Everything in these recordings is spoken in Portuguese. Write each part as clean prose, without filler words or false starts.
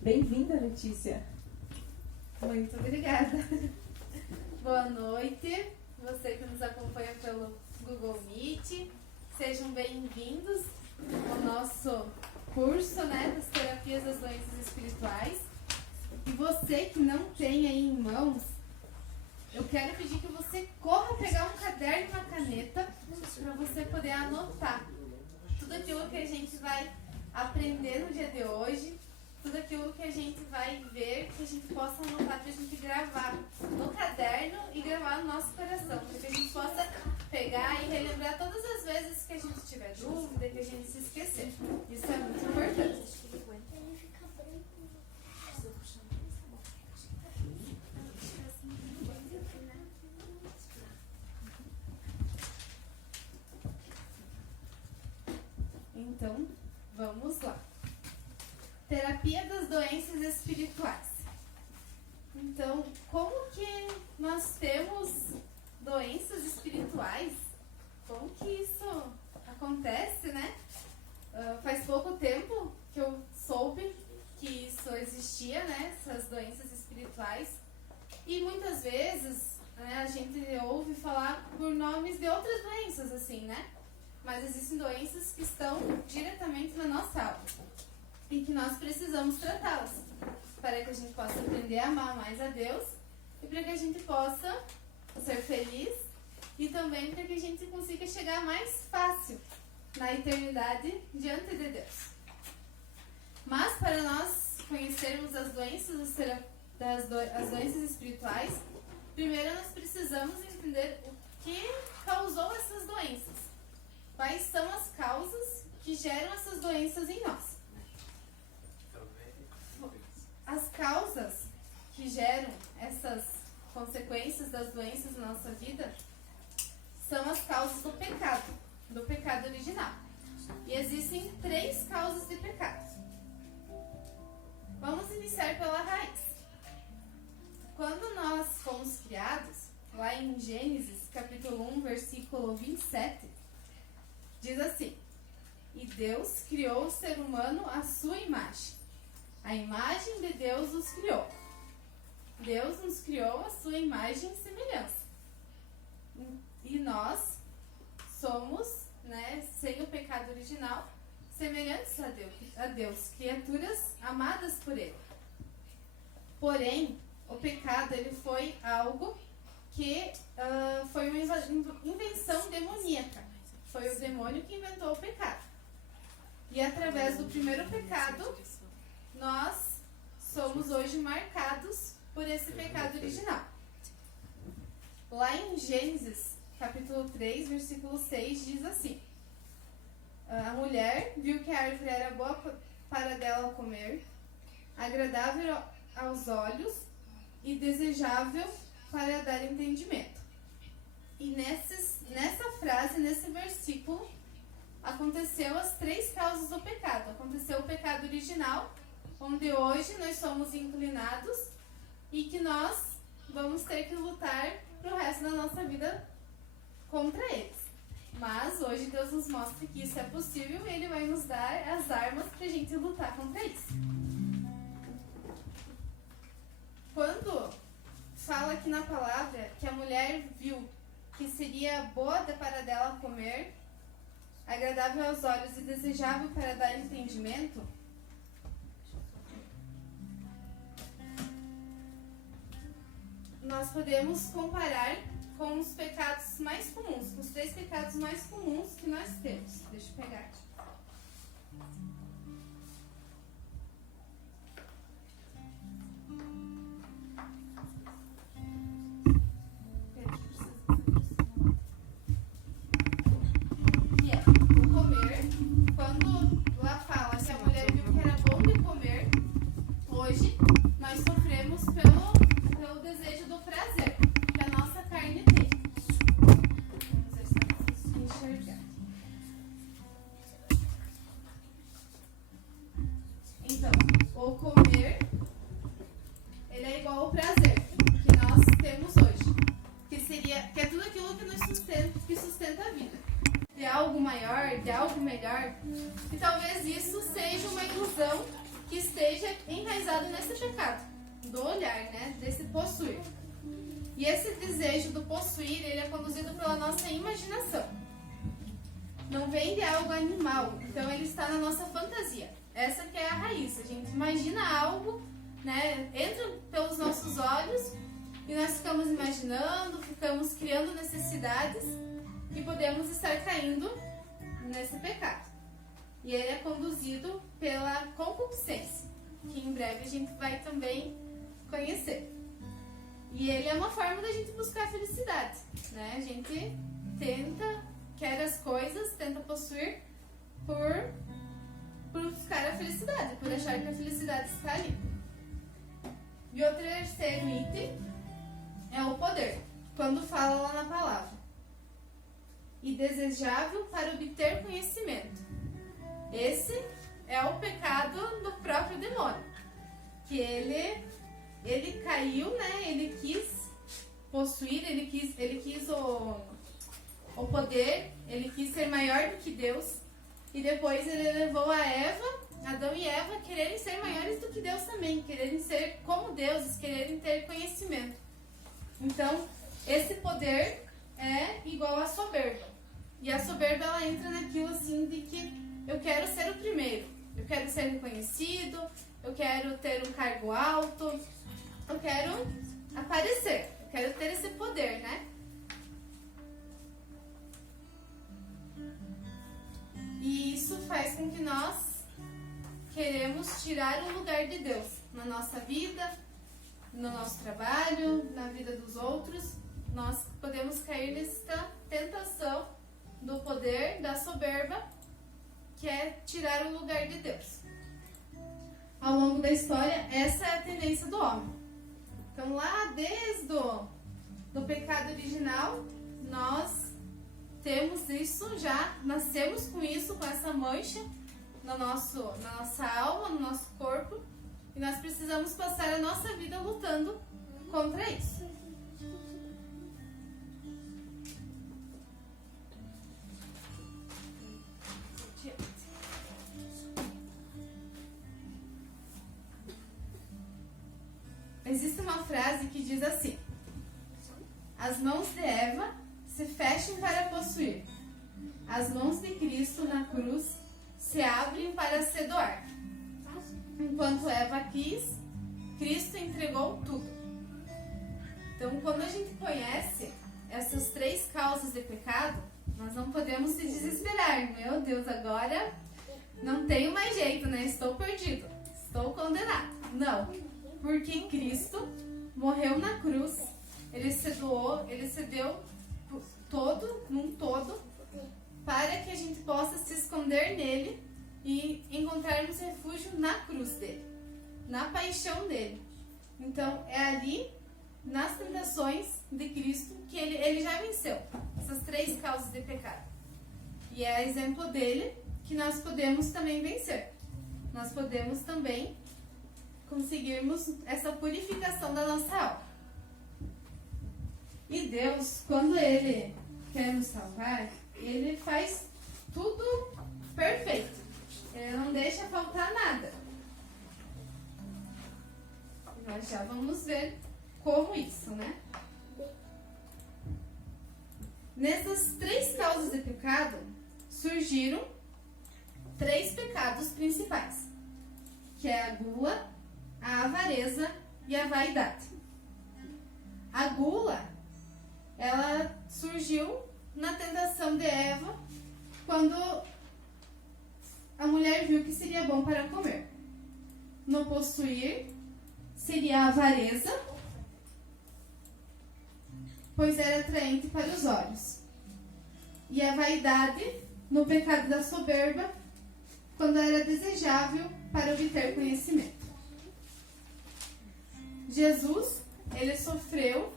Bem-vinda, Letícia. Muito obrigada. Boa noite, você que nos acompanha pelo Google Meet. Sejam bem-vindos ao nosso curso, das terapias das doenças espirituais. E você que não tem aí em mãos, eu quero pedir que você corra pegar um caderno e uma caneta para você poder anotar tudo aquilo que a gente vai aprender no dia de hoje, tudo aquilo que a gente vai ver, que a gente possa anotar, para a gente gravar no caderno e gravar no nosso coração, para que a gente possa pegar e relembrar todas as vezes que a gente tiver dúvida, que a gente se esquecer. Isso é muito importante. Então, vamos lá. Terapia das doenças espirituais. Então, como que nós temos doenças espirituais? Como que isso acontece, faz pouco tempo que eu soube que isso existia, essas doenças espirituais. E muitas vezes, a gente ouve falar por nomes de outras doenças, assim, Mas existem doenças que estão diretamente na nossa alma e que nós precisamos tratá-las para que a gente possa aprender a amar mais a Deus e para que a gente possa ser feliz e também para que a gente consiga chegar mais fácil na eternidade diante de Deus. Mas para nós conhecermos as doenças, as doenças espirituais, primeiro nós precisamos entender o que causou essas doenças. Quais são as causas que geram essas doenças em nós? As causas que geram essas consequências das doenças na nossa vida são as causas do pecado original. E existem 3 causas de pecado. Vamos iniciar pela raiz. Quando nós fomos criados, lá em Gênesis, capítulo 1, versículo 27, diz assim: E Deus criou o ser humano à sua imagem. A imagem de Deus os criou. Deus nos criou à sua imagem e semelhança. E nós somos, sem o pecado original, semelhantes a Deus, criaturas amadas por Ele. Porém, o pecado ele foi algo que foi uma invenção demoníaca. Foi o demônio que inventou o pecado. E através do primeiro pecado, nós somos hoje marcados por esse pecado original. Lá em Gênesis, capítulo 3, versículo 6, diz assim: A mulher viu que a árvore era boa para dela comer, agradável aos olhos e desejável para dar entendimento. E nessa frase, nesse versículo, aconteceu as 3 causas do pecado. Aconteceu o pecado original, onde hoje nós somos inclinados e que nós vamos ter que lutar pro resto da nossa vida contra eles. Mas hoje Deus nos mostra que isso é possível e Ele vai nos dar as armas pra gente lutar contra isso. Quando fala aqui na palavra que a mulher viu que seria boa para dela comer, agradável aos olhos e desejável para dar entendimento, nós podemos comparar com os pecados mais comuns, com os 3 pecados mais comuns que nós temos. Deixa eu pegar aqui. algo maior, de algo melhor. E talvez isso seja uma ilusão esteja enraizado nesse pecado, do olhar, né? Desse possuir. E esse desejo do possuir, ele é conduzido pela nossa imaginação. Não vem de algo animal, então ele está na nossa fantasia. Essa que é a raiz. A gente imagina algo, né? Entra pelos nossos olhos e nós ficamos imaginando, ficamos criando necessidades e podemos estar caindo nesse pecado. E ele é conduzido pela concupiscência, que em breve a gente vai também conhecer. E ele é uma forma da gente buscar a felicidade, né? A gente quer as coisas, tenta possuir por buscar a felicidade, por achar que a felicidade está ali. E o terceiro item é o poder, quando fala lá na palavra. E desejável para obter conhecimento. Esse é o pecado do próprio demônio, que ele caiu, né? Ele quis possuir, ele quis o poder, ele quis ser maior do que Deus, e depois ele levou Adão e Eva, a quererem ser maiores do que Deus também, quererem ser como deuses, quererem ter conhecimento. Então, esse poder é igual à soberba. E a soberba, ela entra naquilo assim de que eu quero ser o primeiro, eu quero ser reconhecido, eu quero ter um cargo alto, eu quero aparecer, eu quero ter esse poder, né? E isso faz com que nós queremos tirar o lugar de Deus na nossa vida, no nosso trabalho, na vida dos outros. Nós podemos cair nessa tentação do poder, da soberba, que é tirar o lugar de Deus. Ao longo da história, essa é a tendência do homem. Então, lá desde do pecado original, nós temos isso, já nascemos com isso, com essa mancha na nossa alma, no nosso corpo, e nós precisamos passar a nossa vida lutando contra isso. Existe uma frase que diz assim: as mãos de Eva se fecham para possuir, as mãos de Cristo na cruz se abrem para se doar. Enquanto Eva quis, Cristo entregou tudo. Então, quando a gente conhece essas três causas de pecado, nós não podemos se desesperar. Meu Deus, agora não tenho mais jeito, né? Estou perdido, estou condenado. Não, porque Cristo morreu na cruz, Ele se doou, Ele se deu num todo, para que a gente possa se esconder nele e encontrarmos refúgio na cruz dele, na paixão dele. Então, é ali, nas tentações de Cristo, que ele já venceu essas três causas de pecado. E é exemplo dele que nós podemos também vencer. Nós podemos também conseguirmos essa purificação da nossa alma. E Deus, quando Ele quer nos salvar, Ele faz tudo perfeito. Ele não deixa faltar nada. Nós já vamos ver como isso, né? Nessas três causas de pecado, surgiram três pecados principais, que é a gula, a avareza e a vaidade. A gula, ela surgiu na tentação de Eva, quando a mulher viu que seria bom para comer. No possuir, seria a avareza, pois era atraente para os olhos. E a vaidade, no pecado da soberba, quando era desejável para obter conhecimento. Jesus, ele sofreu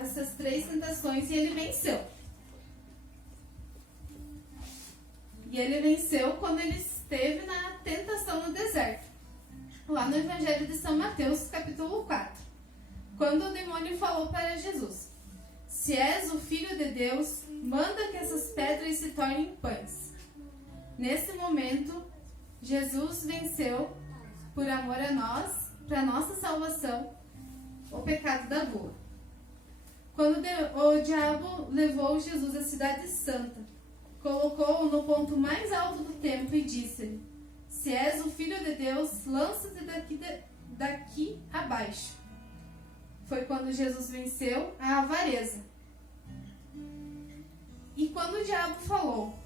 essas três tentações e ele venceu. E ele venceu quando ele esteve na tentação no deserto, lá no Evangelho de São Mateus, capítulo 4, quando o demônio falou para Jesus: se és o Filho de Deus, manda que essas pedras se tornem pães. Nesse momento, Jesus venceu por amor a nós, para nossa salvação, o pecado da gula. Quando o diabo levou Jesus à cidade santa, colocou-o no ponto mais alto do templo e disse-lhe: se és o Filho de Deus, lança-te daqui abaixo. Foi quando Jesus venceu a avareza. E quando o diabo falou,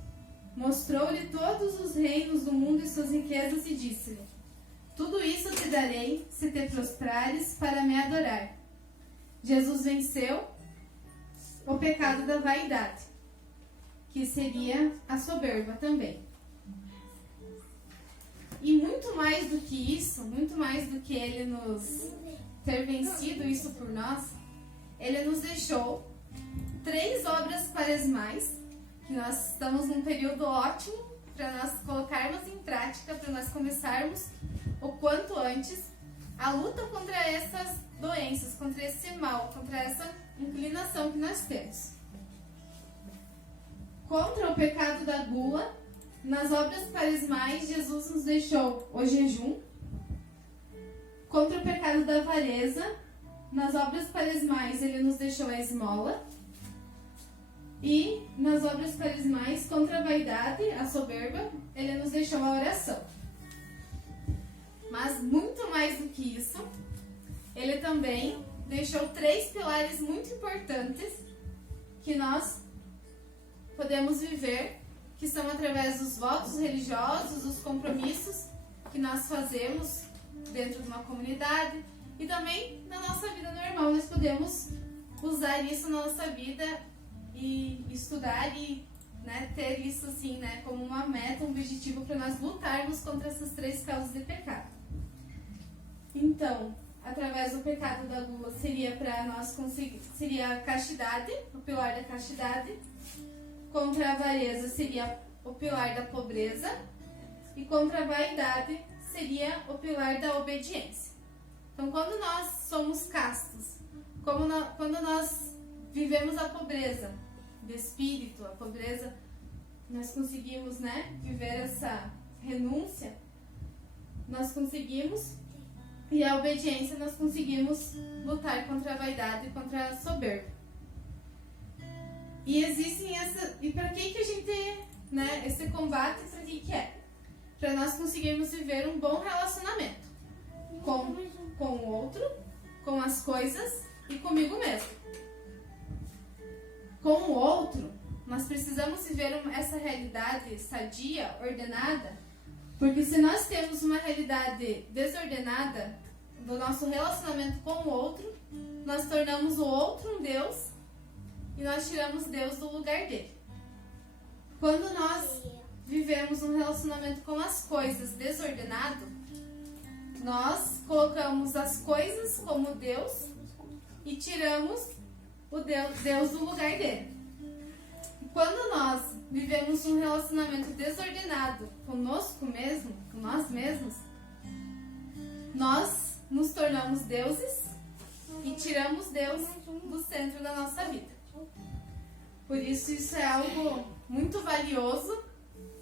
mostrou-lhe todos os reinos do mundo e suas riquezas e disse-lhe: tudo isso te darei se te prostrares para me adorar. Jesus venceu o pecado da vaidade, que seria a soberba também. E muito mais do que isso, muito mais do que ele nos ter vencido isso por nós, ele nos deixou 3 obras quaresmais, que nós estamos num período ótimo para nós colocarmos em prática, para nós começarmos o quanto antes a luta contra essas doenças, contra esse mal, contra essa inclinação que nós temos. Contra o pecado da gula, nas obras quaresmais, Jesus nos deixou o jejum. Contra o pecado da avareza, nas obras quaresmais, ele nos deixou a esmola. E nas obras quaresmais, contra a vaidade, a soberba, ele nos deixou a oração. Mas muito mais do que isso, ele também deixou 3 pilares muito importantes que nós podemos viver, que são através dos votos religiosos, os compromissos que nós fazemos dentro de uma comunidade e também na nossa vida normal. Nós podemos usar isso na nossa vida e estudar e ter isso assim, como uma meta, um objetivo para nós lutarmos contra essas 3 causas de pecado. Então, através do pecado da gula seria para nós conseguir, seria a castidade, o pilar da castidade. Contra a avareza seria o pilar da pobreza e contra a vaidade seria o pilar da obediência. Então, quando nós somos castos, quando nós vivemos a pobreza de espírito, a pobreza, nós conseguimos viver essa renúncia, nós conseguimos, e a obediência nós conseguimos lutar contra a vaidade e contra a soberba. E existem e para que a gente, esse combate, para que é? Para nós conseguirmos viver um bom relacionamento com o outro, com as coisas e comigo mesmo. Com o outro, nós precisamos viver essa realidade sadia, ordenada, porque se nós temos uma realidade desordenada do nosso relacionamento com o outro, nós tornamos o outro um Deus e nós tiramos Deus do lugar dele. Quando nós vivemos um relacionamento com as coisas desordenado, nós colocamos as coisas como Deus e tiramos o Deus do lugar dele. Quando nós vivemos um relacionamento desordenado conosco mesmo, com nós mesmos, nós nos tornamos deuses e tiramos Deus do centro da nossa vida. Por isso é algo muito valioso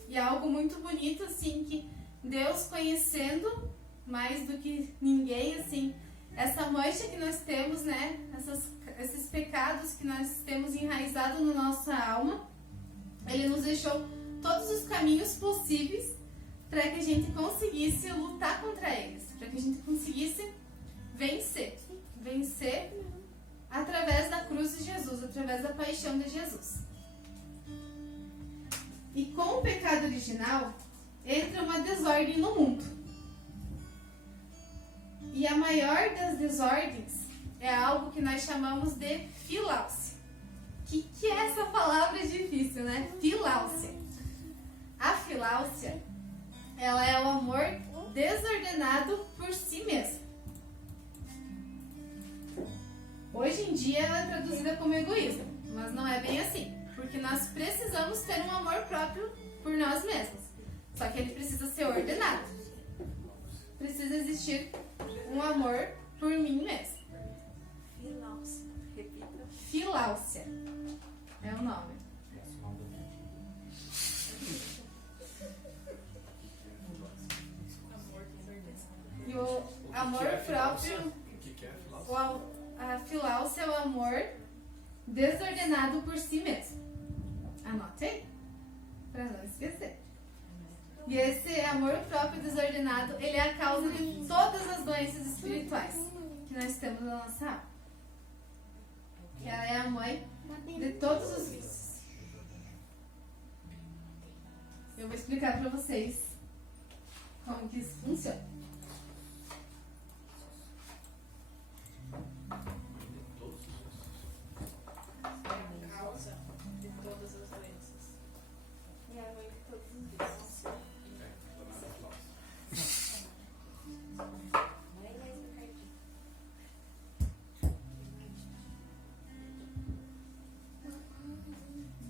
e algo muito bonito, assim, que Deus, conhecendo mais do que ninguém, assim, essa mancha que nós temos, esses pecados que nós temos enraizado na nossa alma, Ele nos deixou todos os caminhos possíveis para que a gente conseguisse lutar contra eles, para que a gente conseguisse vencer através da cruz de Jesus, através da paixão de Jesus. E com o pecado original, entra uma desordem no mundo. E a maior das desordens é algo que nós chamamos de filáusia. Que é essa palavra difícil, Filáusia. A filáusia, ela é o amor desordenado por si mesmo. Hoje em dia ela é traduzida como egoísmo, mas não é bem assim, porque nós precisamos ter um amor próprio por nós mesmos. Só que ele precisa ser ordenado. Precisa existir um amor por mim mesmo. Filáusia. Repita. Filáusia é o nome. amor próprio. O que é filáusia? A filáusia é o amor desordenado por si mesmo. Anote aí, para não esquecer. E esse amor próprio desordenado, ele é a causa de todas as doenças espirituais que nós temos na nossa alma. Que ela é a mãe de todos os vícios. Eu vou explicar para vocês como que isso funciona. Causa de todas as doenças. E a mãe de todos os vícios.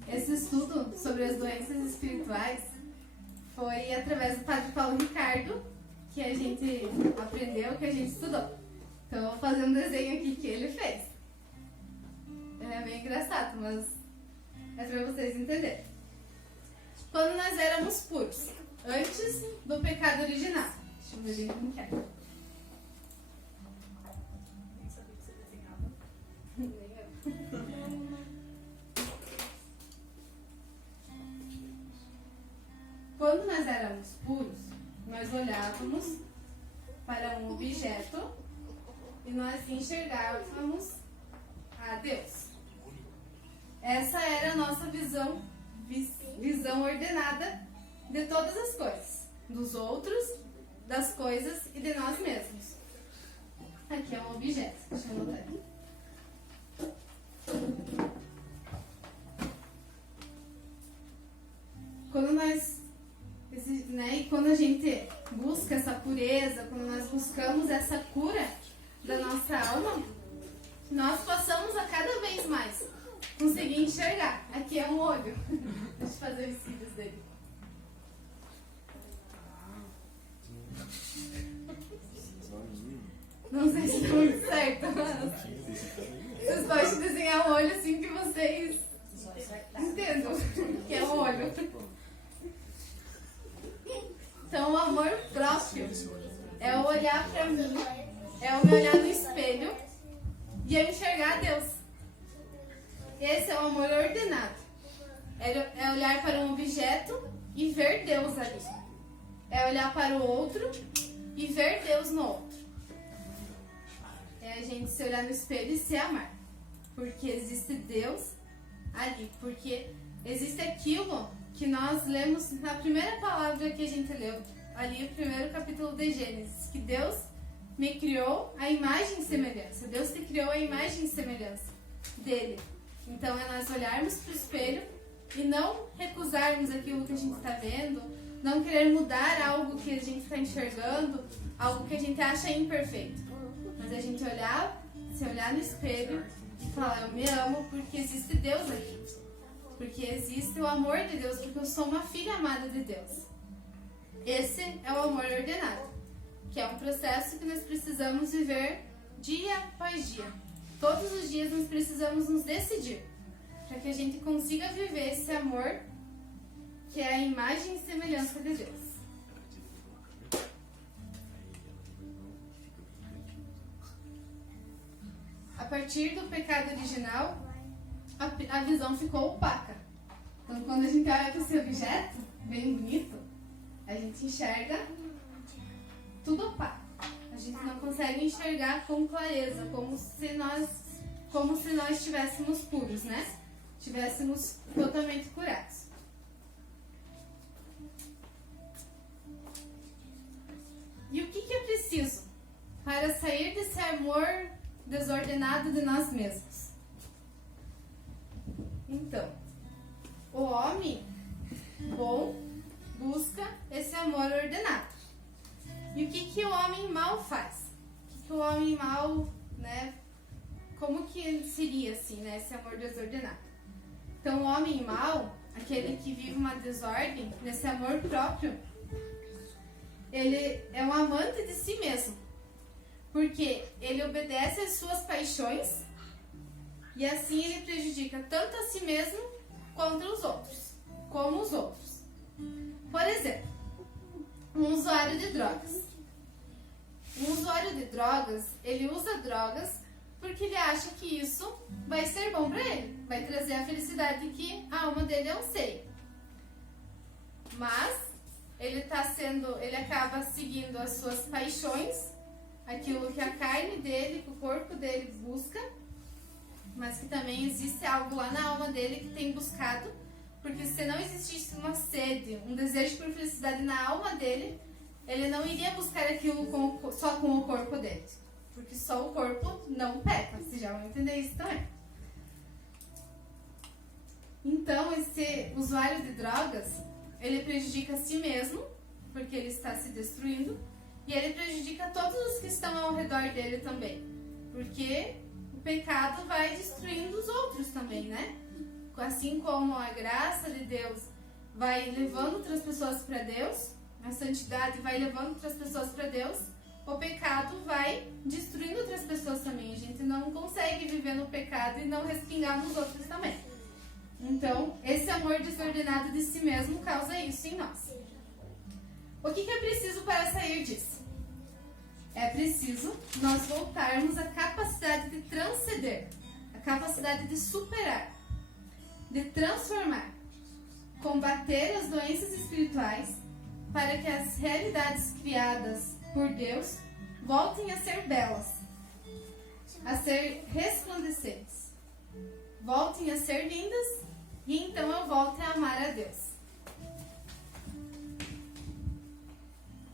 Esse estudo sobre as doenças espirituais foi através do Padre Paulo Ricardo que a gente aprendeu, que a gente estudou. Então eu vou fazer um desenho aqui que ele fez. Ele é meio engraçado, mas é para vocês entenderem. Quando nós éramos puros, antes do pecado original. Deixa eu ver bem como que é. Nem sabia que você desenhava. Nem eu. Quando nós éramos puros, nós olhávamos para um objeto e nós enxergávamos a Deus. Essa era a nossa visão ordenada de todas as coisas, dos outros, das coisas e de nós mesmos. Aqui é um objeto, deixa eu anotar aqui. Quando a gente busca essa pureza, quando nós buscamos essa cura da nossa alma, nós passamos a cada vez mais conseguir enxergar. Aqui é um olho. Deixa eu fazer os cílios dele. Não sei se está muito certo, mas vocês podem desenhar um olho assim que vocês entendam que é um olho. Então, o amor próprio é o olhar pra mim, é o me olhar no espelho e eu enxergar Deus. Esse é o amor ordenado. É olhar para um objeto e ver Deus ali. É olhar para o outro e ver Deus no outro. É a gente se olhar no espelho e se amar. Porque existe Deus ali. Porque existe aquilo que nós lemos na primeira palavra que a gente leu, ali no primeiro capítulo de Gênesis, que Deus me criou a imagem e semelhança. Deus te criou a imagem e semelhança dele. Então é nós olharmos para o espelho e não recusarmos aquilo que a gente está vendo, não querer mudar algo que a gente está enxergando, algo que a gente acha imperfeito. Mas a gente se olhar no espelho e falar, eu me amo porque existe Deus aqui. Porque existe o amor de Deus, porque eu sou uma filha amada de Deus. Esse é o amor ordenado, que é um processo que nós precisamos viver dia após dia. Todos os dias nós precisamos nos decidir para que a gente consiga viver esse amor que é a imagem e semelhança de Deus. A partir do pecado original, a visão ficou opaca. Então, quando a gente olha para esse objeto, bem bonito, a gente enxerga tudo opaco. A gente não consegue enxergar com clareza, como se nós estivéssemos puros, né? Estivéssemos totalmente curados. E o que é preciso para sair desse amor desordenado de nós mesmos? Então, o homem bom busca esse amor ordenado. E o que o homem mau faz? O que o homem mau, né? Como que ele seria assim, né? Esse amor desordenado. Então, o homem mau, aquele que vive uma desordem, nesse amor próprio, ele é um amante de si mesmo. Porque ele obedece às suas paixões e assim ele prejudica tanto a si mesmo contra os outros, como os outros. Por exemplo, um usuário de drogas. Um usuário de drogas, ele usa drogas porque ele acha que isso vai ser bom para ele, vai trazer a felicidade que a alma dele anseia. Mas ele acaba seguindo as suas paixões, aquilo que a carne dele, que o corpo dele busca, mas que também existe algo lá na alma dele que tem buscado, porque se não existisse uma sede, um desejo por felicidade na alma dele, ele não iria buscar aquilo só com o corpo dele, porque só o corpo não peca, vocês já vão entender isso também. Então, esse usuário de drogas, ele prejudica a si mesmo, porque ele está se destruindo, e ele prejudica todos os que estão ao redor dele também, porque o pecado vai destruindo os outros também, né? Assim como a graça de Deus vai levando outras pessoas para Deus, a santidade vai levando outras pessoas para Deus, o pecado vai destruindo outras pessoas também. A gente não consegue viver no pecado e não respingar nos outros também. Então, esse amor desordenado de si mesmo causa isso em nós. O que é preciso para sair disso? É preciso nós voltarmos à capacidade de transcender, a capacidade de superar, de transformar, combater as doenças espirituais para que as realidades criadas por Deus voltem a ser belas, a ser resplandecentes, voltem a ser lindas e então eu volte a amar a Deus.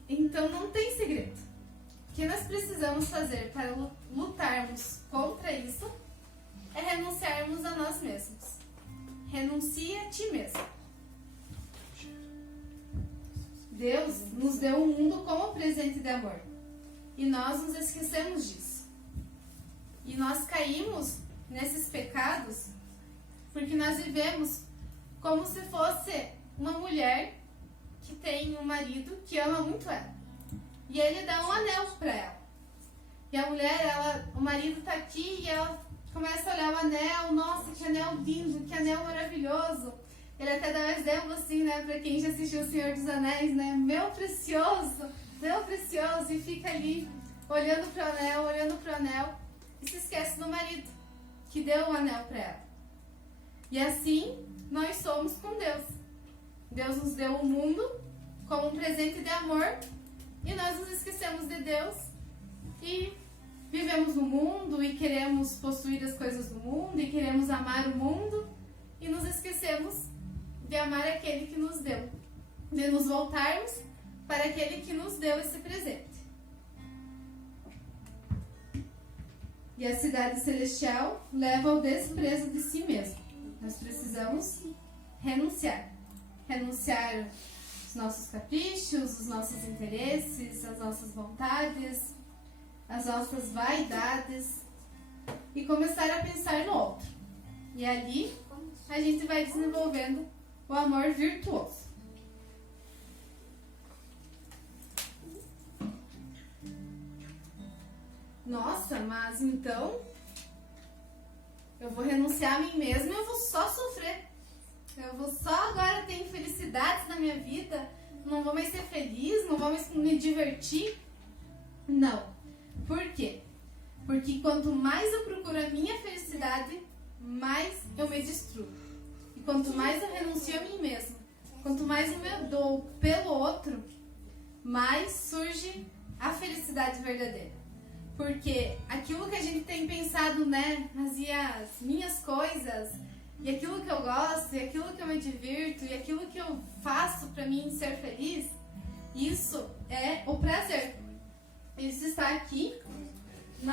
Então não tem segredo. O que nós precisamos fazer para lutarmos contra isso é renunciarmos a nós mesmos. Renuncie a ti mesmo. Deus nos deu o mundo como presente de amor. E nós nos esquecemos disso. E nós caímos nesses pecados porque nós vivemos como se fosse uma mulher que tem um marido que ama muito ela. E ele dá um anel para ela. E a mulher, o marido tá aqui e ela começa a olhar o anel. Nossa, que anel lindo, que anel maravilhoso. Ele até dá um exemplo assim, né, para quem já assistiu O Senhor dos Anéis, né? Meu precioso, e fica ali olhando pro anel e se esquece do marido que deu o anel para ela. E assim nós somos com Deus. Deus nos deu o mundo como um presente de amor e nós nos esquecemos de Deus e vivemos no mundo e queremos possuir as coisas do mundo e queremos amar o mundo e nos esquecemos de amar aquele que nos deu, de nos voltarmos para aquele que nos deu esse presente. E a cidade celestial leva ao desprezo de si mesmo. Nós precisamos renunciar os nossos caprichos, os nossos interesses, as nossas vontades, as nossas vaidades e começar a pensar no outro. E ali a gente vai desenvolvendo o amor virtuoso. Nossa, mas então eu vou renunciar a mim mesma e eu vou só sofrer. Eu vou só agora ter infelicidades na minha vida, não vou mais ser feliz, não vou mais me divertir. Não. Por quê? Porque quanto mais eu procuro a minha felicidade, mais eu me destruo. E quanto mais eu renuncio a mim mesma, quanto mais eu me dou pelo outro, mais surge a felicidade verdadeira. Porque aquilo que a gente tem pensado, né, as minhas coisas, e aquilo que eu gosto, e aquilo que eu me divirto, e aquilo que eu faço para mim ser feliz, isso é o prazer. Isso está aqui no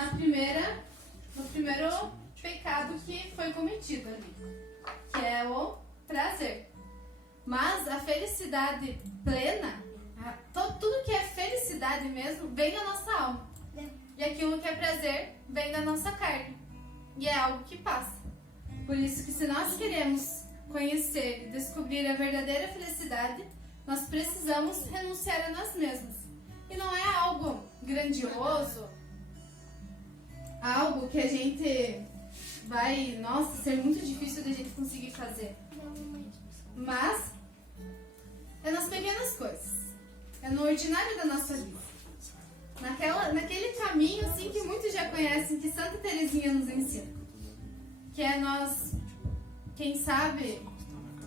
primeiro pecado que foi cometido ali, que é o prazer. Mas a felicidade plena, tudo que é felicidade mesmo, vem da nossa alma. E aquilo que é prazer vem da nossa carne. E é algo que passa. Por isso que se nós queremos conhecer e descobrir a verdadeira felicidade, nós precisamos renunciar a nós mesmos. E não é algo grandioso, algo que a gente vai, nossa, ser muito difícil de a gente conseguir fazer. Mas é nas pequenas coisas. É no ordinário da nossa vida. Naquele caminho caminho assim que muitos já conhecem, que Santa Teresinha nos ensina. Que é nós, quem sabe,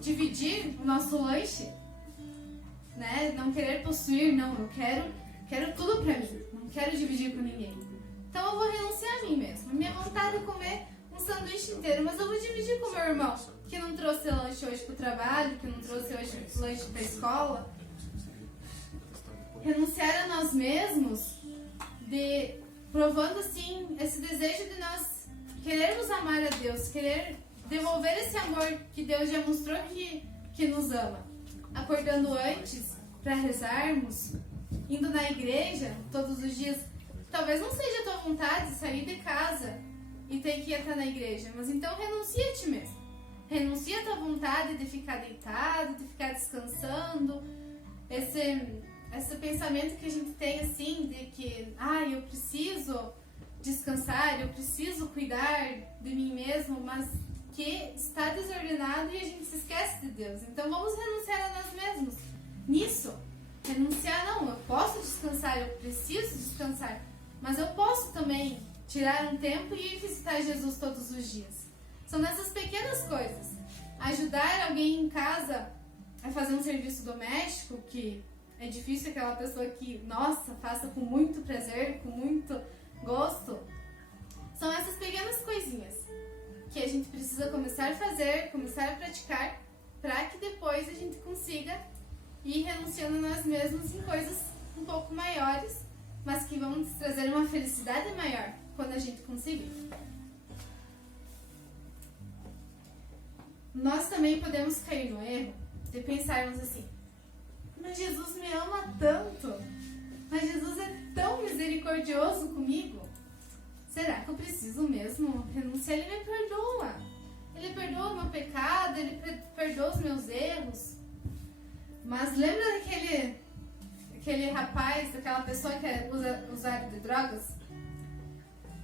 dividir o nosso lanche, né? Não querer possuir, não, eu quero tudo pra mim, não quero dividir com ninguém. Então eu vou renunciar a mim mesmo. Minha vontade é comer um sanduíche inteiro, mas eu vou dividir com meu irmão, que não trouxe lanche hoje pro trabalho, que não trouxe hoje lanche pra escola. Renunciar a nós mesmos, provando assim esse desejo de nós querermos amar a Deus, querer devolver esse amor que Deus já mostrou que nos ama. Acordando antes para rezarmos, indo na igreja todos os dias. Talvez não seja a tua vontade sair de casa e ter que ir até na igreja, mas então renuncia a ti mesmo. Renuncia a tua vontade de ficar deitado, de ficar descansando. Esse pensamento que a gente tem assim, de que eu preciso descansar, eu preciso cuidar de mim mesmo, mas que está desordenado e a gente se esquece de Deus. Então vamos renunciar a nós mesmos nisso. Renunciar não, eu posso descansar, eu preciso descansar, mas eu posso também tirar um tempo e ir visitar Jesus todos os dias. São nessas pequenas coisas. Ajudar alguém em casa a fazer um serviço doméstico, que é difícil aquela pessoa que, faça com muito prazer, com muito gosto. São essas pequenas coisinhas que a gente precisa começar a fazer, começar a praticar, para que depois a gente consiga ir renunciando a nós mesmos em coisas um pouco maiores, mas que vão nos trazer uma felicidade maior quando a gente conseguir. Nós também podemos cair no erro de pensarmos assim: mas Jesus me ama tanto, mas Jesus é tão misericordioso comigo. Será que eu preciso mesmo renunciar? Ele me perdoa. Ele perdoa o meu pecado, ele perdoa os meus erros. Mas lembra daquele rapaz, daquela pessoa que é usuário de drogas?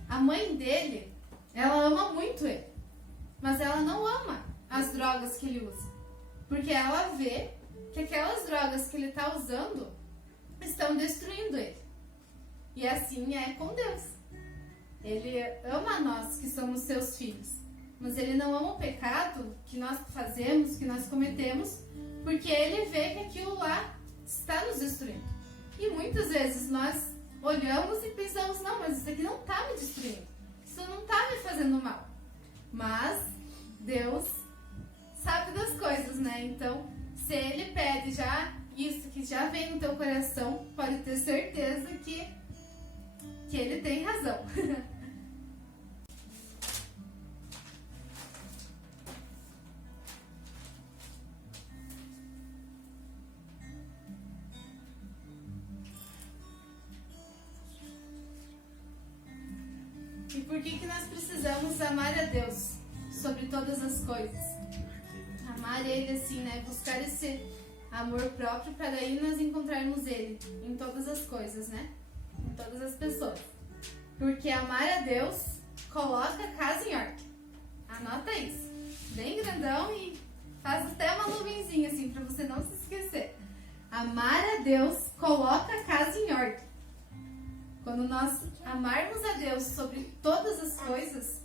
A mãe dele, ela ama muito ele, mas ela não ama as drogas que ele usa, porque ela vê que aquelas drogas que ele está usando estão destruindo ele. E assim é com Deus. Ele ama nós que somos seus filhos, mas ele não ama o pecado que nós fazemos, que nós cometemos, porque ele vê que aquilo lá está nos destruindo. E muitas vezes nós olhamos e pensamos: não, mas isso aqui não está me destruindo, isso não está me fazendo mal. Mas Deus sabe das coisas, né? Então, se ele pede já isso que já vem no teu coração, pode ter certeza que ele tem razão. E por que nós precisamos amar a Deus sobre todas as coisas? Amar Ele assim, né? Buscar esse amor próprio para daí nós encontrarmos Ele em todas as coisas, né? Em todas as pessoas. Porque amar a Deus coloca a casa em ordem. Anota isso. Bem grandão e faz até uma nuvenzinha assim para você não se esquecer. Amar a Deus coloca a casa em ordem. Quando nós amarmos a Deus sobre todas as coisas,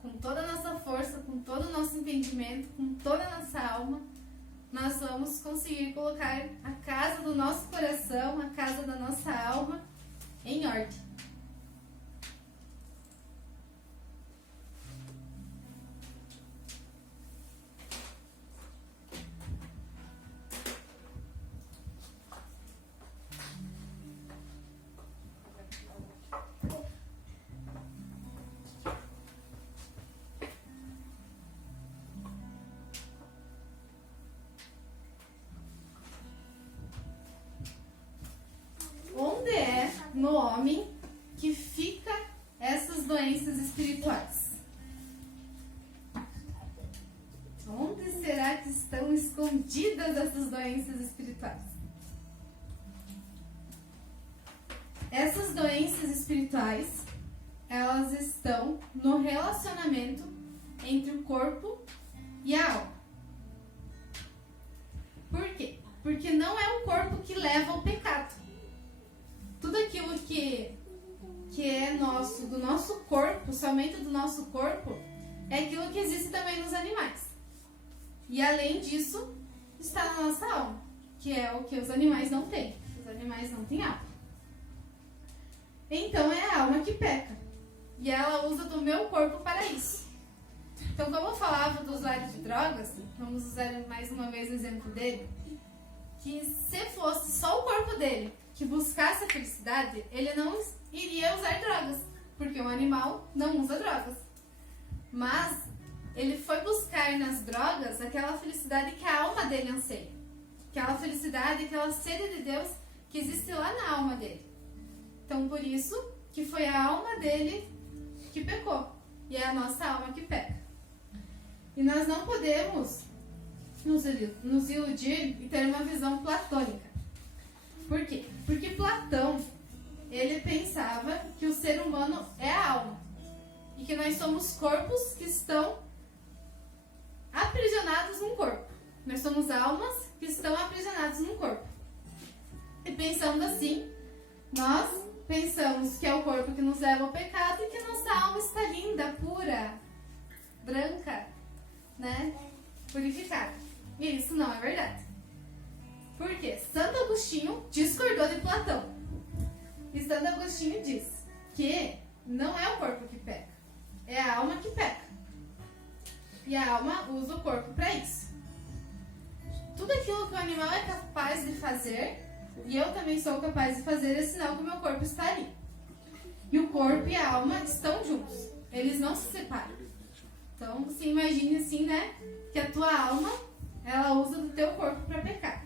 com toda a nossa força, com todo o nosso entendimento, com toda a nossa alma, nós vamos conseguir colocar a casa do nosso coração, a casa da nossa alma em ordem. Onde é no homem que fica essas doenças espirituais? Onde será que estão escondidas essas doenças espirituais? Essas doenças espirituais, elas estão no relacionamento entre o corpo e a alma. Por quê? Porque não é o corpo que leva ao pecado. Tudo aquilo que que é nosso, do nosso corpo, somente do nosso corpo, é aquilo que existe também nos animais. E além disso, está na nossa alma, que é o que os animais não têm. Os animais não têm alma. Então é a alma que peca. E ela usa do meu corpo para isso. Então, como eu falava do usuário de drogas, vamos usar mais uma vez o exemplo dele, que se fosse só o corpo dele que buscasse a felicidade, ele não iria usar drogas, porque um animal não usa drogas. Mas ele foi buscar nas drogas aquela felicidade que a alma dele anseia. Aquela felicidade, aquela sede de Deus que existe lá na alma dele. Então, por isso que foi a alma dele que pecou. E é a nossa alma que peca. E nós não podemos nos iludir e ter uma visão platônica. Por quê? Porque Platão, ele pensava que o ser humano é a alma. E que nós somos corpos que estão aprisionados num corpo. Nós somos almas que estão aprisionadas num corpo. E pensando assim, nós pensamos que é o corpo que nos leva ao pecado e que nossa alma está linda, pura, branca, né? Purificada. E isso não é verdade. Por quê? Santo Agostinho discordou de Platão. E Santo Agostinho diz que não é o corpo que peca, é a alma que peca. E a alma usa o corpo para isso. Tudo aquilo que o animal é capaz de fazer, e eu também sou capaz de fazer, é sinal que o meu corpo está ali. E o corpo e a alma estão juntos. Eles não se separam. Então, você imagine assim, né? Que a tua alma, ela usa do teu corpo para pecar.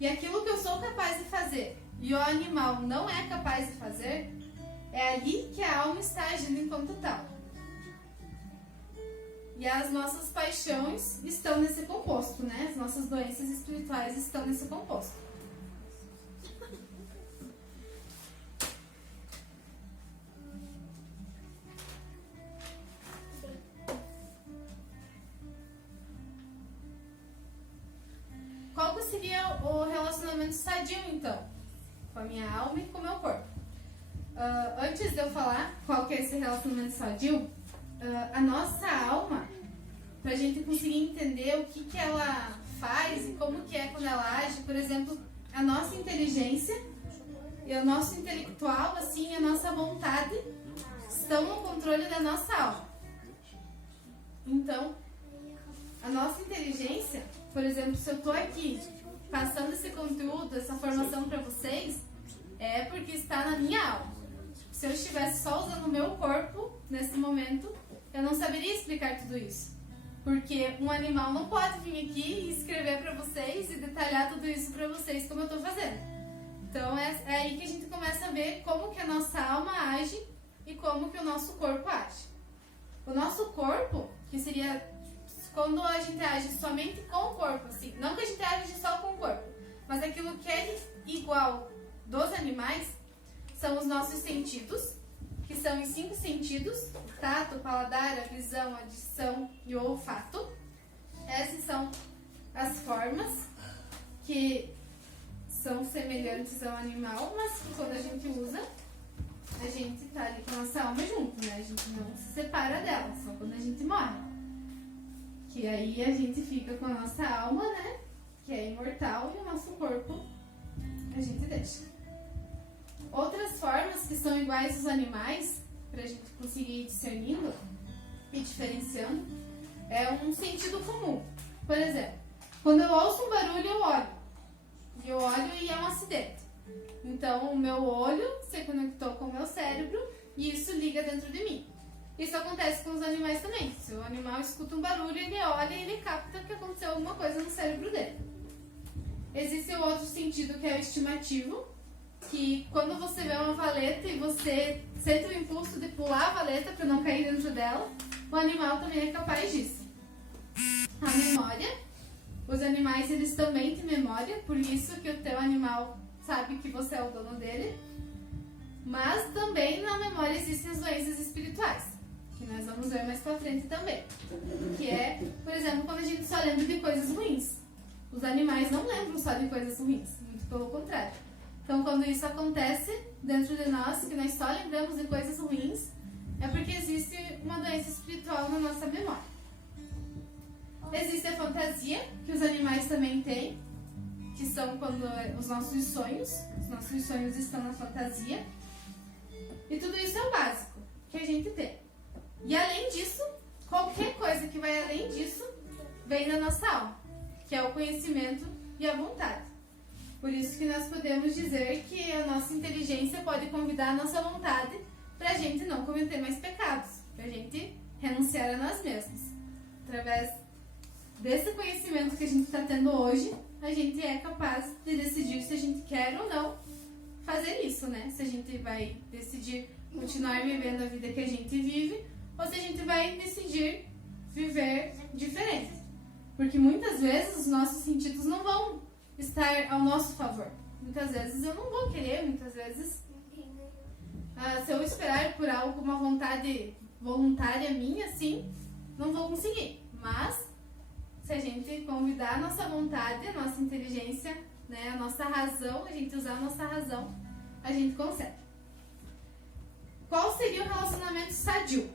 E aquilo que eu sou capaz de fazer e o animal não é capaz de fazer, é ali que a alma está agindo enquanto tal. E as nossas paixões estão nesse composto, né? As nossas doenças espirituais estão nesse composto. Qual que seria o relacionamento sadio, então? Com a minha alma e com o meu corpo. Antes de eu falar qual que é esse relacionamento sadio, a nossa alma, para a gente conseguir entender o que ela faz e como que é quando ela age, por exemplo, a nossa inteligência e o nosso intelectual, assim, a nossa vontade, estão no controle da nossa alma. Então, a nossa inteligência, por exemplo, se eu estou aqui passando esse conteúdo, essa formação para vocês, é porque está na minha alma. Se eu estivesse só usando o meu corpo nesse momento, eu não saberia explicar tudo isso. Porque um animal não pode vir aqui e escrever para vocês e detalhar tudo isso para vocês como eu estou fazendo. Então é aí que a gente começa a ver como que a nossa alma age e como que o nosso corpo age. O nosso corpo, que seria quando a gente age somente com o corpo, assim, não que a gente age só com o corpo, mas aquilo que é igual dos animais são os nossos sentidos, que são em 5 sentidos: o tato, o paladar, a visão, a audição e o olfato. Essas são as formas que são semelhantes ao animal, mas que quando a gente usa, a gente tá ali com a nossa alma junto, né? A gente não se separa dela, só quando a gente morre. Que aí a gente fica com a nossa alma, né? Que é imortal, e o nosso corpo a gente deixa. Outras formas que são iguais aos animais, pra gente conseguir ir discernindo e diferenciando, é um sentido comum. Por exemplo, quando eu ouço um barulho, eu olho. E eu olho e é um acidente. Então, o meu olho se conectou com o meu cérebro e isso liga dentro de mim. Isso acontece com os animais também. Se o animal escuta um barulho, ele olha e ele capta que aconteceu alguma coisa no cérebro dele. Existe o outro sentido, que é o estimativo, que quando você vê uma valeta e você sente o impulso de pular a valeta para não cair dentro dela, o animal também é capaz disso. A memória. Os animais, eles também têm memória, por isso que o teu animal sabe que você é o dono dele. Mas também na memória existem as doenças espirituais, que nós vamos ver mais pra frente também. Que é, por exemplo, quando a gente só lembra de coisas ruins. Os animais não lembram só de coisas ruins, muito pelo contrário. Então, quando isso acontece dentro de nós, que nós só lembramos de coisas ruins, é porque existe uma doença espiritual na nossa memória. Existe a fantasia, que os animais também têm, que são quando os nossos sonhos estão na fantasia. E tudo isso é o básico que a gente tem. E além disso, qualquer coisa que vai além disso, vem da nossa alma, que é o conhecimento e a vontade. Por isso que nós podemos dizer que a nossa inteligência pode convidar a nossa vontade para a gente não cometer mais pecados, para a gente renunciar a nós mesmos. Através desse conhecimento que a gente está tendo hoje, a gente é capaz de decidir se a gente quer ou não fazer isso, né? Se a gente vai decidir continuar vivendo a vida que a gente vive ou se a gente vai decidir viver diferente. Porque muitas vezes os nossos sentidos não vão estar ao nosso favor. Muitas vezes eu não vou querer, muitas vezes se eu esperar por algo, uma vontade voluntária minha, assim, não vou conseguir. Mas se a gente convidar a nossa vontade, a nossa inteligência, né, a nossa razão, a gente usar a nossa razão, a gente consegue. Qual seria o relacionamento sadio?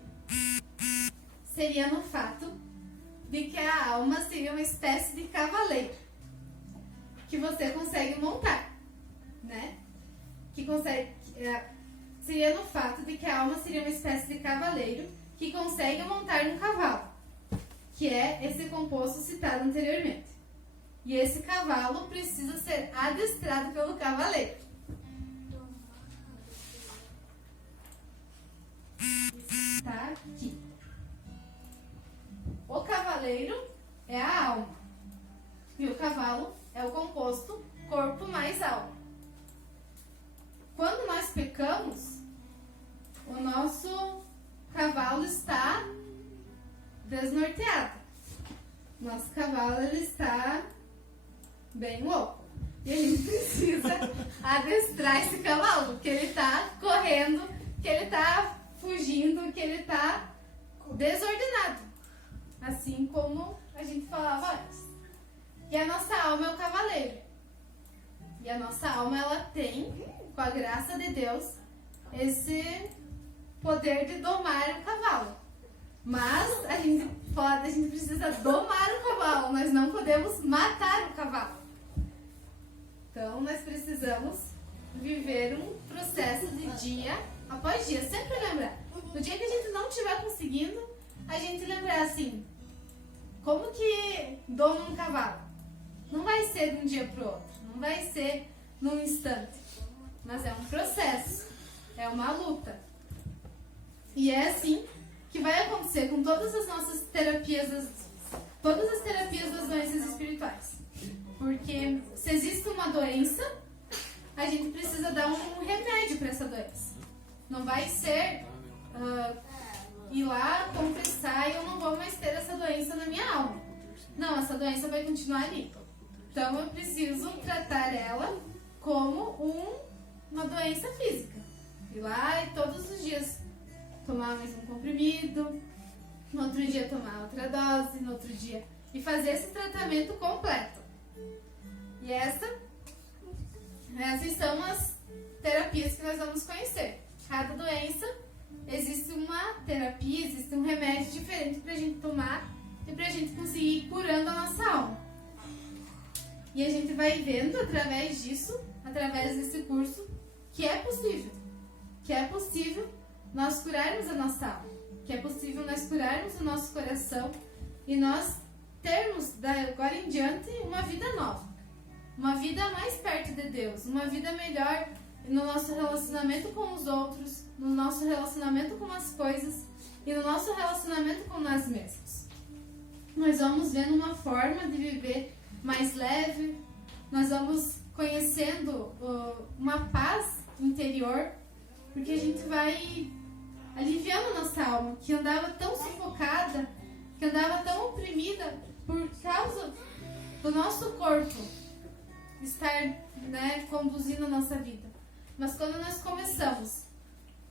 Seria no fato de que a alma seria uma espécie de cavaleiro que você consegue montar, né? Seria no fato de que a alma seria uma espécie de cavaleiro que consegue montar um cavalo, que é esse composto citado anteriormente. E esse cavalo precisa ser adestrado pelo cavaleiro. Está aqui. O cavaleiro é a alma e o cavalo é o composto corpo mais alma. Quando nós pecamos, o nosso cavalo está desnorteado. Nosso cavalo ele está bem louco. E a gente precisa adestrar esse cavalo, porque ele está correndo, que ele está fugindo, que ele está desordenado. Assim como a gente falava antes. E a nossa alma é o cavaleiro. E a nossa alma, ela tem, com a graça de Deus, esse poder de domar o cavalo. Mas a gente precisa domar o cavalo, nós não podemos matar o cavalo. Então nós precisamos viver um processo de dia após dia. Sempre lembrar, no dia que a gente não estiver conseguindo, a gente lembrar assim, como que doma um cavalo? Não vai ser de um dia para o outro, não vai ser num instante, mas é um processo, é uma luta. E é assim que vai acontecer com todas as nossas terapias, todas as terapias das doenças espirituais. Porque se existe uma doença, a gente precisa dar um remédio para essa doença. Não vai ser ir lá, confessar e eu não vou mais ter essa doença na minha alma. Não, essa doença vai continuar ali. Então eu preciso tratar ela como uma doença física. Ir lá e todos os dias tomar mais um comprimido, no outro dia tomar outra dose, no outro dia. E fazer esse tratamento completo. E essas são as terapias que nós vamos conhecer. Cada doença existe uma terapia, existe um remédio diferente pra gente tomar e pra gente conseguir ir curando a nossa alma. E a gente vai vendo através disso, através desse curso, que é possível nós curarmos a nossa alma, que é possível nós curarmos o nosso coração e nós termos, da agora em diante, uma vida nova, uma vida mais perto de Deus, uma vida melhor no nosso relacionamento com os outros, no nosso relacionamento com as coisas e no nosso relacionamento com nós mesmos. Nós vamos vendo uma forma de viver mais leve, nós vamos conhecendo uma paz interior, porque a gente vai aliviando a nossa alma, que andava tão sufocada, que andava tão oprimida por causa do nosso corpo estar, né, conduzindo a nossa vida. Mas quando nós começamos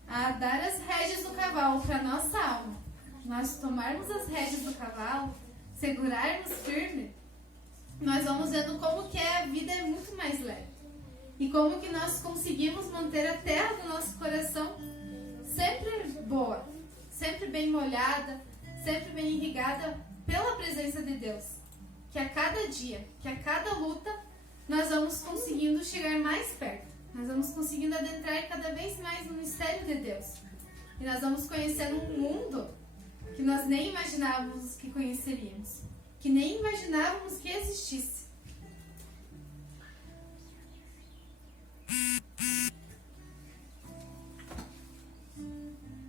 a dar as rédeas do cavalo para nossa alma, nós tomarmos as rédeas do cavalo, segurarmos firme, nós vamos vendo como que a vida é muito mais leve. E como que nós conseguimos manter a terra do nosso coração sempre boa, sempre bem molhada, sempre bem irrigada pela presença de Deus. Que a cada dia, que a cada luta, nós vamos conseguindo chegar mais perto. Nós vamos conseguindo adentrar cada vez mais no mistério de Deus. E nós vamos conhecendo um mundo que nós nem imaginávamos que conheceríamos, que nem imaginávamos que existisse.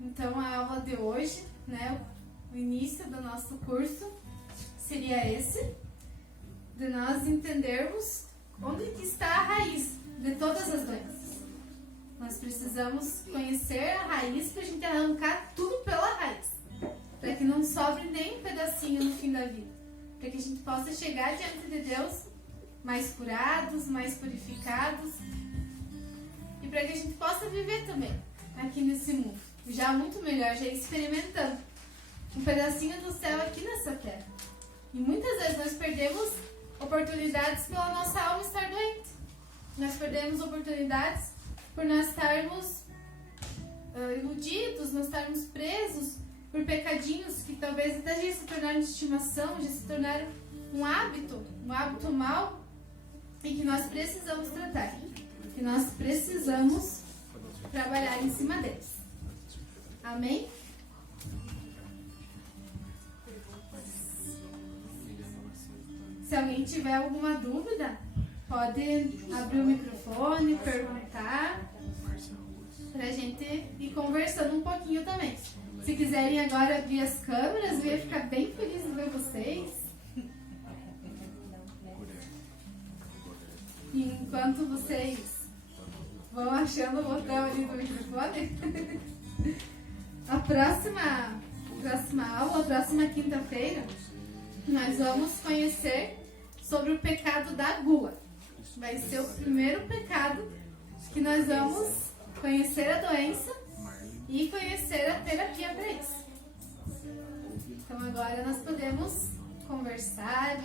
Então a aula de hoje, né, o início do nosso curso seria esse, de nós entendermos onde que está a raiz de todas as doenças. Nós precisamos conhecer a raiz para a gente arrancar tudo pela raiz, para que não sobre nem um pedacinho no fim da vida, para que a gente possa chegar diante de Deus mais curados, mais purificados, e para que a gente possa viver também aqui nesse mundo, já muito melhor, já experimentando um pedacinho do céu aqui nessa terra. E muitas vezes nós perdemos oportunidades pela nossa alma estar doente. Nós perdemos oportunidades por nós estarmos iludidos, nós estarmos presos por pecadinhos que talvez até já se tornaram de estimação, já se tornaram um hábito mau, e que nós precisamos tratar, que nós precisamos trabalhar em cima deles. Amém? Se alguém tiver alguma dúvida, pode abrir o microfone, perguntar, para a gente ir conversando um pouquinho também. Se quiserem agora abrir as câmeras, eu ia ficar bem feliz de ver vocês. E enquanto vocês vão achando o botão ali do microfone, a próxima aula, a próxima quinta-feira, nós vamos conhecer sobre o pecado da gula. Vai ser o primeiro pecado que nós vamos conhecer a doença e conhecer a terapia para isso. Então agora nós podemos conversar.